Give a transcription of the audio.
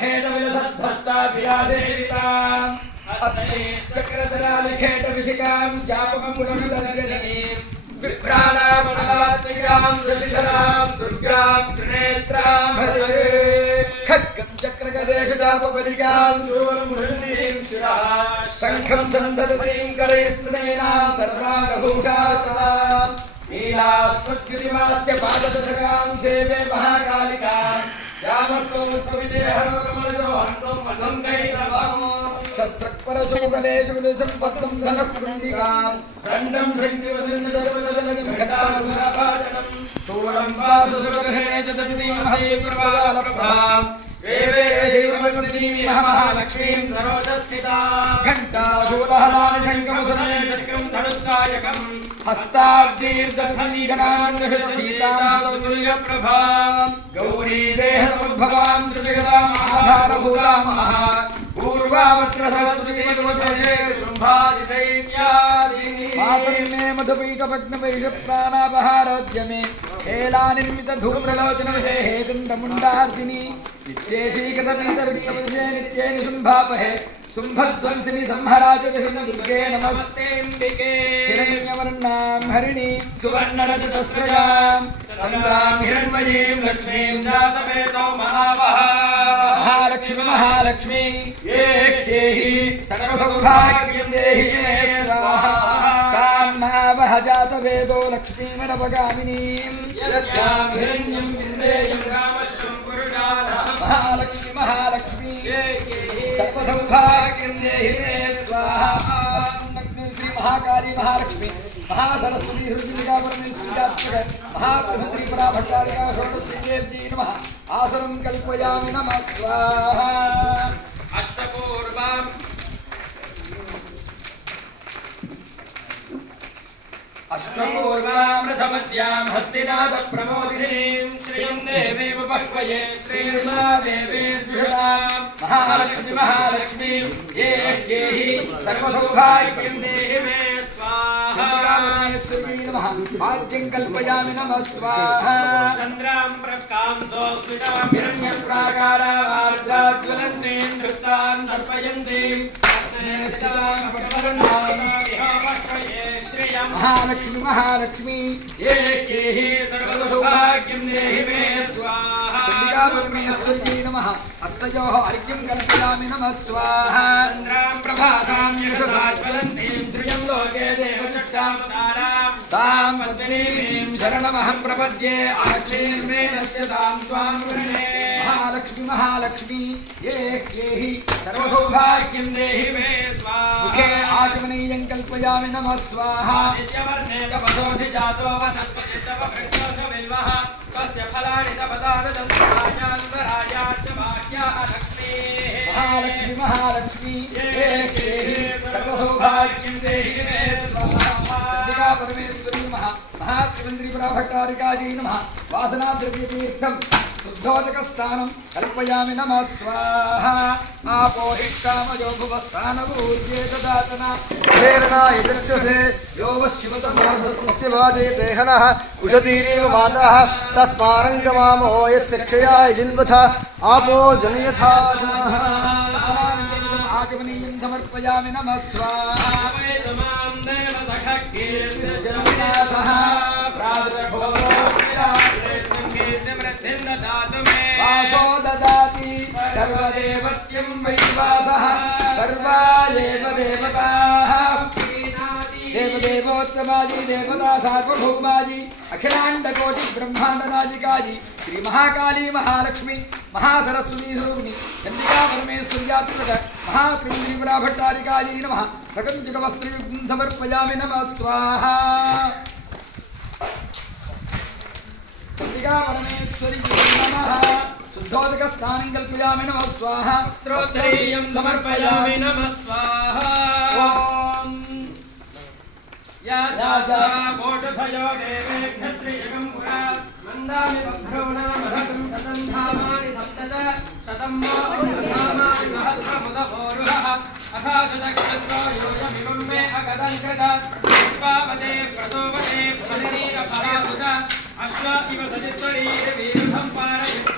खेट विलसद्धस्ता विराजेविताम् अस्मैश्चक्रधरालिखेट विशिकां शापमङ्गुलमुदर्जनीं विभ्राणामणलात्मिकां शशिधरां दुर्गां त्रिनेत्रां भजे खड्गं चक्रगदेषु चापपरिकां दूरमुण्डीं शिरः शङ्खं सन्दधतीं करैस्तुनैनां सर्वाङ्गभूषातलां नीलास्मद्युतिमास्य पाददशकां सेवे महाकालिकां शस्त्रपरशोकलेषु संपत्तं धनपुण्डिकां दण्डं शङ्किवसन्नजलवदनं शूलं वासुसुगर्हे जदतीं हस्तिप्रभां सेवे शैवमूर्तिं महालक्ष्मीं सरोजस्थितां घण्टाशूलहलानि शङ्खमुसने चक्रं धनुस्सायकं हस्ताब्दीर्घसीतां गौरी देहसमुद्भवां त्रिजगदां आधारभूतां पूर्वावत्रसहस्रीमधुवचये मधुपीतपद्मपैषप्राणापहारोद्यमे हेलानिर्मितधूम्रलोचन विजये चन्द्रमुण्डार्दिनी नित्येशीकृतपीतवृत्तवशे नित्ये निशुम्भापहे शुम्भध्वंसिनी संहराजगहिं दुर्गे नमस्तेऽम्बिके हिरण्यवर्णां हरिणीं सुवर्णरजतस्रजां चन्द्रां हिरण्मयीं लक्ष्मीं जातवेदो महालक्ष्मी महालक्ष्मी ये ह्येहि सर्वसौभाग्यं देहि मे स्वाहा कामनावह जातवेदो लक्ष्मीमनवगामिनीं यस्यां हिरण्यं विन्देयं कामश्रं पुरुषाः महालक्ष्मी महालक्ष्मी सर्वसौभाग्यं देहि मे स्वाहा श्री महाकाली महालक्ष्मी महासरस्वती हृदयिका परमेश्वरी महाप्रभुत्री पराभट्टारिका षोडशीदेवी नमः आसनं कल्पयामि नमः स्वाहा अष्टपूर्वाम् अश्वपूर्वामृतमद्यां हस्तिनाथप्रमोदिनीं श्रीं देवीं पह्वये श्रीर्मादेवीर्जुषतां महालक्ष्मी महालक्ष्मी ये ह्येहि सर्वसौभाग्यं देहि मे स्वाहा नमः भाग्यं कल्पयामि नमः स्वाहा चन्द्रां प्रकान्तो हिरण्यप्राकाराज्वलन्तीं धृतां तर्पयन्तीं महालक्ष्मी महालक्ष्मी ये ह्येहि सर्वसौभाग्यं देहि मे स्वाहा चण्डिका परमेश्वरी नमः हस्तयोः अर्घ्यं कल्पयामि नमः स्वाहा चन्द्रां प्रभासां यशसाज्वलन्तीं श्रियं लोके देवचट्टां तां पत्नीं शरणमहं प्रपद्ये आक्षें मे नश्यतां त्वां वृणे महालक्ष्मी महालक्ष्मी ये ह्येहि सर्वसौभाग्यं देहि मे स्वाहा मुखे आचमनीयं कल्पयामि नमः स्वाहा नित्यवर्णेकवधोऽधिजातो वनस्पतिस्तववृक्षोऽसविल्वः तस्य फलानि तपदादन्तराजान्तराजात्यमाख्याः लक्ष्मीः महालक्ष्मी महालक्ष्मी ये ह्येहि सर्वसौभाग्यं देहि मे स्वाहा चण्डिका परमेश्वरी नमः महात्रिमन्त्री पराभट्टारिकाजी नमः वासनाद्रव्यतीर्थं शुद्धोदकस्थानं कल्पयामि नमः स्वाहा आपोहिष्टामयो भुवस्थानभूर्ये ददातना प्रेरणाय दृष्टसे यो वः शिवतमस्य वाजे देहनः उषतीरेव मातरः तस्मारङ्गमामो यस्य क्षयाय जिन्वथ आपो जनयथा जनः आचमनीयं समर्पयामि नमः स्वाहा वासो ददाति सर्वदेवत्यं वै वासः सर्वादेव देवताः देवदेवोत्तमादि देवता सार्वभौमादि अखिलाण्डकोटि ब्रह्माण्डनादिकादि श्री महाकाली महालक्ष्मी महासरस्वती स्वरूपिणी चण्डिका परमेश्वर्यात्मक महात्रिपुराभट्टारिकायै नमः सकञ्चुकवस्त्रयुग्मं समर्पयामि नमः स्वाहा चण्डिका परमेश्वरी नमः शुद्धोदकस्थानं कल्पयामि नमः स्वाहा स्त्रोत्रयं समर्पयामि नमः स्वाहा ॐ या कोटभयो देवे क्षत्रियं पुरा मन्दामि भद्रवणामहतं शतं धामानि सप्तद शतं धामानि सहस्रमुदपोरुहः अथादक्षत्रो योयमिमं मे अगदं कृत पुष्पावते प्रसोपते प्रनिरीरपरासुत अश्व इव सचित्वरीरवीरुधं पारयति